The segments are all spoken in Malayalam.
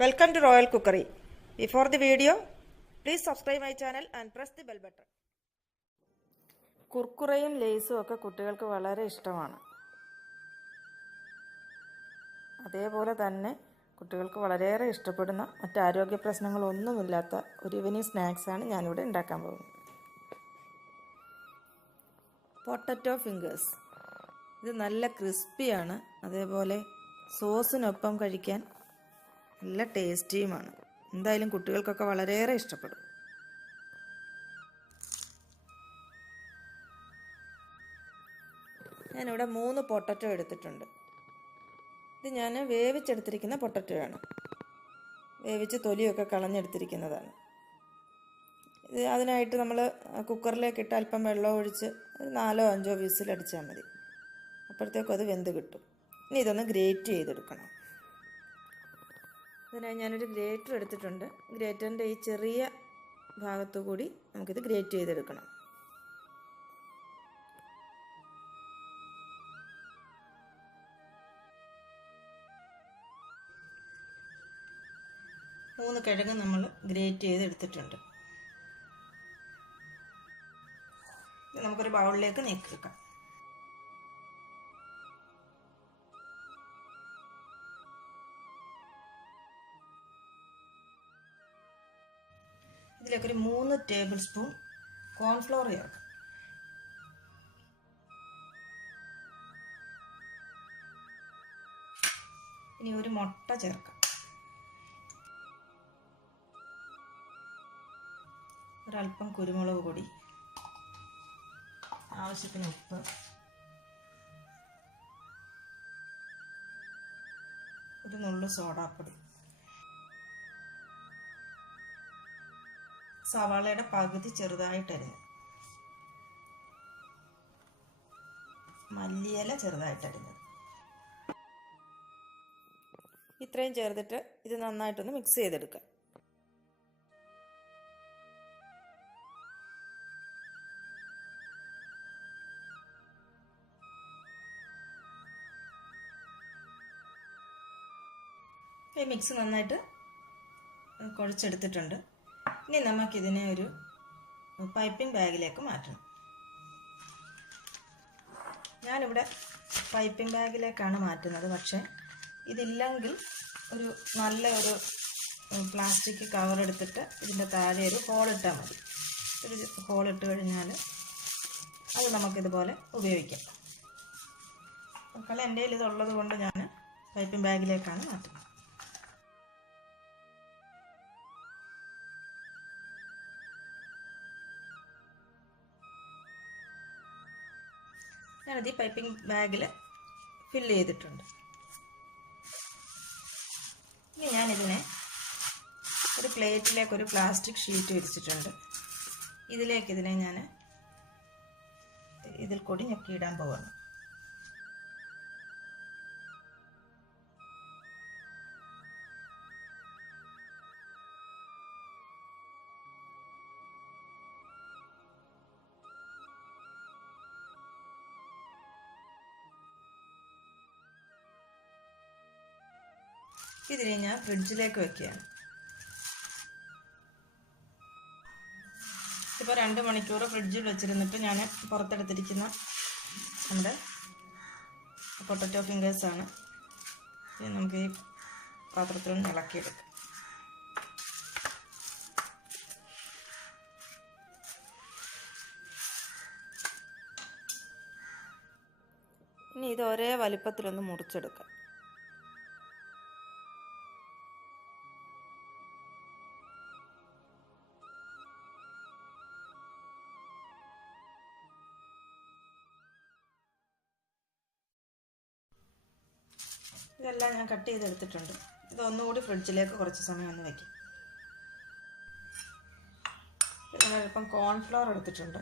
Welcome to Royal Cookery. Before the video, please subscribe my channel and press the bell button. കുർക്കുറയും ലേസും ഒക്കെ കുട്ടികൾക്ക് വളരെ ഇഷ്ടമാണ്. അതേപോലെ തന്നെ കുട്ടികൾക്ക് വളരെയേറെ ഇഷ്ടപ്പെടുന്ന മറ്റ് ആരോഗ്യ പ്രശ്നങ്ങളൊന്നുമില്ലാത്ത ഒരു ഈവനിങ് സ്നാക്സാണ് ഞാനിവിടെ ഉണ്ടാക്കാൻ പോകുന്നത്. Potato fingers. ഇത് നല്ല ക്രിസ്പിയാണ്. അതേപോലെ സോസിനൊപ്പം കഴിക്കാൻ നല്ല ടേസ്റ്റിയുമാണ്. എന്തായാലും കുട്ടികൾക്കൊക്കെ വളരെയേറെ ഇഷ്ടപ്പെടും. ഞാനിവിടെ 3 പൊട്ടറ്റോ എടുത്തിട്ടുണ്ട്. ഇത് ഞാൻ വേവിച്ചെടുത്തിരിക്കുന്ന പൊട്ടറ്റോയാണ്. വേവിച്ച് തൊലിയൊക്കെ കളഞ്ഞെടുത്തിരിക്കുന്നതാണ്. ഇത് അതിനായിട്ട് നമ്മൾ കുക്കറിലേക്ക് ഇട്ട് അല്പം വെള്ളം ഒഴിച്ച് 4-5 വിസിലടിച്ചാൽ മതി. അപ്പോഴത്തേക്കും അത് വെന്ത് കിട്ടും. ഇനി ഇതൊന്ന് ഗ്രേറ്റ് ചെയ്തെടുക്കണം. അതിനായി ഞാനൊരു ഗ്രേറ്റർ എടുത്തിട്ടുണ്ട്. ഗ്രേറ്ററിൻ്റെ ഈ ചെറിയ ഭാഗത്തു കൂടി നമുക്കിത് ഗ്രേറ്റ് ചെയ്തെടുക്കണം. മൂന്ന് കിഴങ്ങ് നമ്മൾ ഗ്രേറ്റ് ചെയ്തെടുത്തിട്ടുണ്ട്. നമുക്കൊരു ബൗളിലേക്ക് നീക്കിയെടുക്കാം. ഇതിലേക്ക് ഒരു 3 ടേബിൾ സ്പൂൺ കോൺഫ്ലവർ ചേർക്കാം. ഇനി ഒരു മുട്ട ചേർക്കാം. ഒരല്പം കുരുമുളക് പൊടി, ആവശ്യത്തിന് ഉപ്പ്, ഒരു നുള്ളു സോഡാപ്പൊടി, സവാളയുടെ പകുതി ചെറുതായിട്ടരിഞ്ഞ്, മല്ലിയില ചെറുതായിട്ടരിഞ്ഞത്. ഇത്രയും ചേർത്തിട്ട് ഇത് നന്നായിട്ടൊന്ന് മിക്സ് ചെയ്തെടുക്കാം. ഈ മിക്സ് നന്നായിട്ട് കുഴച്ചെടുത്തിട്ടുണ്ട്. ഇനി നമുക്കിതിനെ ഒരു പൈപ്പിംഗ് ബാഗിലേക്ക് മാറ്റണം. ഞാനിവിടെ പൈപ്പിംഗ് ബാഗിലേക്കാണ് മാറ്റുന്നത്. പക്ഷേ ഇതില്ലെങ്കിൽ ഒരു നല്ല ഒരു പ്ലാസ്റ്റിക് കവർ എടുത്തിട്ട് ഇതിൻ്റെ താഴെ ഒരു ഹോളിട്ടാൽ മതി. ഒരു ഹോളിട്ട് കഴിഞ്ഞാൽ അത് നമുക്കിതുപോലെ ഉപയോഗിക്കാം. മക്കളെ, എൻ്റെ കയ്യിൽ ഇതുള്ളത് കൊണ്ട് ഞാൻ പൈപ്പിംഗ് ബാഗിലേക്കാണ് മാറ്റുന്നത്. ഞാനത് ഈ പൈപ്പിംഗ് ബാഗിൽ ഫില്ല് ചെയ്തിട്ടുണ്ട്. ഇനി ഞാനിതിനെ ഒരു പ്ലേറ്റിലേക്ക് ഒരു പ്ലാസ്റ്റിക് ഷീറ്റ് വിരിച്ചിട്ടുണ്ട്. ഇതിനെ ഞാൻ ഇതിൽ കൂടി ഞെക്കിയിടാൻ പോവാണ്. ഇതിനെ ഞാൻ ഫ്രിഡ്ജിലേക്ക് വെക്കുകയാണ്. ഇപ്പോൾ 2 മണിക്കൂർ ഫ്രിഡ്ജിൽ വെച്ചിരുന്നിട്ട് ഞാൻ പുറത്തെടുത്തിരിക്കുന്ന നമ്മുടെ പൊട്ടറ്റോ ഫിംഗേഴ്സാണ്. ഇത് നമുക്ക് ഈ പാത്രത്തിലൊന്ന് ഇളക്കിയെടുക്കാം. ഇനി ഇത് ഒരേ വലിപ്പത്തിലൊന്ന് മുറിച്ചെടുക്കാം. ഇതെല്ലാം ഞാൻ കട്ട് ചെയ്തെടുത്തിട്ടുണ്ട്. ഇതൊന്നുകൂടി ഫ്രിഡ്ജിലേക്ക് കുറച്ച് സമയം ഒന്ന് വയ്ക്കും. ഞാനൊരൽപ്പം കോൺഫ്ലവർ എടുത്തിട്ടുണ്ട്.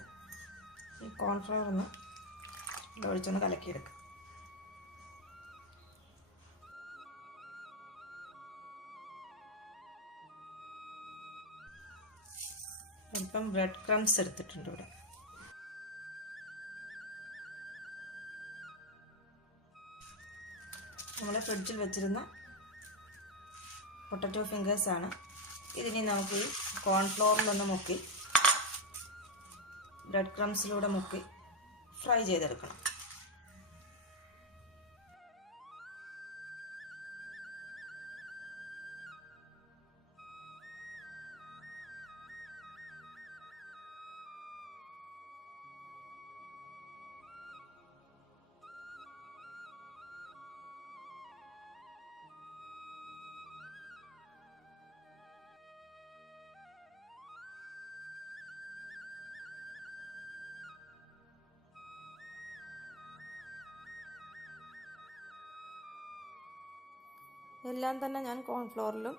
ഈ കോൺഫ്ലവർ ഒന്ന് ഒഴിച്ചൊന്ന് കലക്കിയെടുക്കാം. അല്പം ബ്രെഡ് ക്രംസ് എടുത്തിട്ടുണ്ട് ഇവിടെ. നമ്മൾ ഫ്രിഡ്ജിൽ വെച്ചിരുന്ന പൊട്ടറ്റോ ഫിംഗേഴ്സാണ്. ഇതിനി നമുക്ക് ഈ കോൺഫ്ലോറിലൊന്ന് മുക്കി ബ്രെഡ് ക്രംസിലൂടെ മുക്കി ഫ്രൈ ചെയ്തെടുക്കണം. എല്ലാം തന്നെ ഞാൻ കോൺഫ്ലോറിലും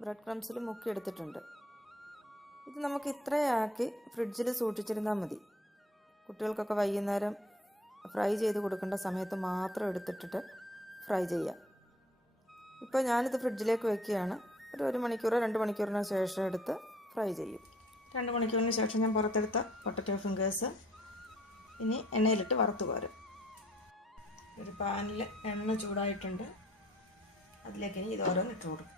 ബ്രെഡ് ക്രംസിലും മുക്കിയെടുത്തിട്ടുണ്ട്. ഇത് നമുക്ക് ഇത്രയാക്കി ഫ്രിഡ്ജിൽ സൂക്ഷിച്ചിരുന്നാൽ മതി. കുട്ടികൾക്കൊക്കെ വൈകുന്നേരം ഫ്രൈ ചെയ്ത് കൊടുക്കേണ്ട സമയത്ത് മാത്രം എടുത്തിട്ടിട്ട് ഫ്രൈ ചെയ്യാം. ഇപ്പോൾ ഞാനിത് ഫ്രിഡ്ജിലേക്ക് വയ്ക്കുകയാണ്. ഒരു മണിക്കൂറോ 2 മണിക്കൂറിന് ശേഷം എടുത്ത് ഫ്രൈ ചെയ്യും. 2 മണിക്കൂറിന് ശേഷം ഞാൻ പുറത്തെടുത്ത പൊട്ടറ്റോ ഫിംഗേഴ്സ് ഇനി എണ്ണയിലിട്ട് വറുത്ത് കോരും. ഒരു പാനിൽ എണ്ണ ചൂടായിട്ടുണ്ട്. അതിലേക്ക് ഇനി ഇത് ഓരോന്ന് ഇട്ട് കൊടുക്കും.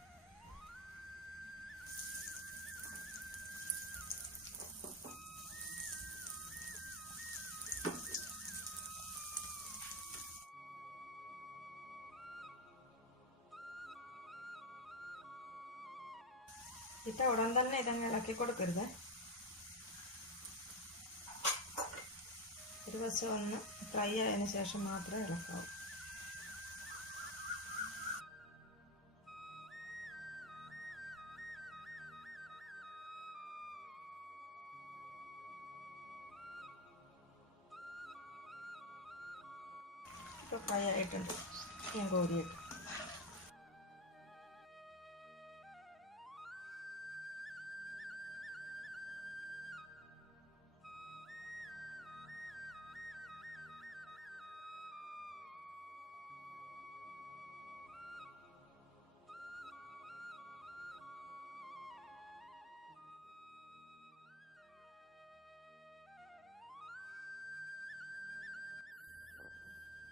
ഇട്ട ഉടൻ തന്നെ ഇതങ്ങ് ഇളക്കി കൊടുക്കരുത്. ഒരു വശം ഒന്ന് ഫ്രൈ ആയതിനു ശേഷം മാത്രമേ ഇളക്കാവൂ. ഇപ്പോൾ ഫ്രൈ ആയിട്ടുണ്ട്. ഞാൻ കോരിയിട്ട്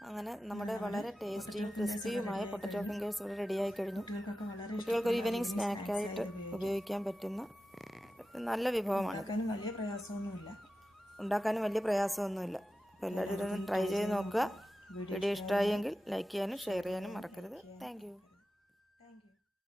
അങ്ങനെ നമ്മുടെ വളരെ ടേസ്റ്റിയും ക്രിസ്പിയുമായ പൊട്ടറ്റോ ഫിംഗേഴ്സ് ഇവിടെ റെഡിയായി കഴിഞ്ഞു. കുട്ടികൾക്കൊരു ഈവനിങ് സ്നാക്കായിട്ട് ഉപയോഗിക്കാൻ പറ്റുന്ന നല്ല വിഭവമാണ്. ഉണ്ടാക്കാനും വലിയ പ്രയാസമൊന്നുമില്ല. അപ്പോൾ എല്ലാവരും ഇതൊന്ന് ട്രൈ ചെയ്ത് നോക്കുക. വീഡിയോ ഇഷ്ടമായെങ്കിൽ ലൈക്ക് ചെയ്യാനും ഷെയർ ചെയ്യാനും മറക്കരുത്. Thank you.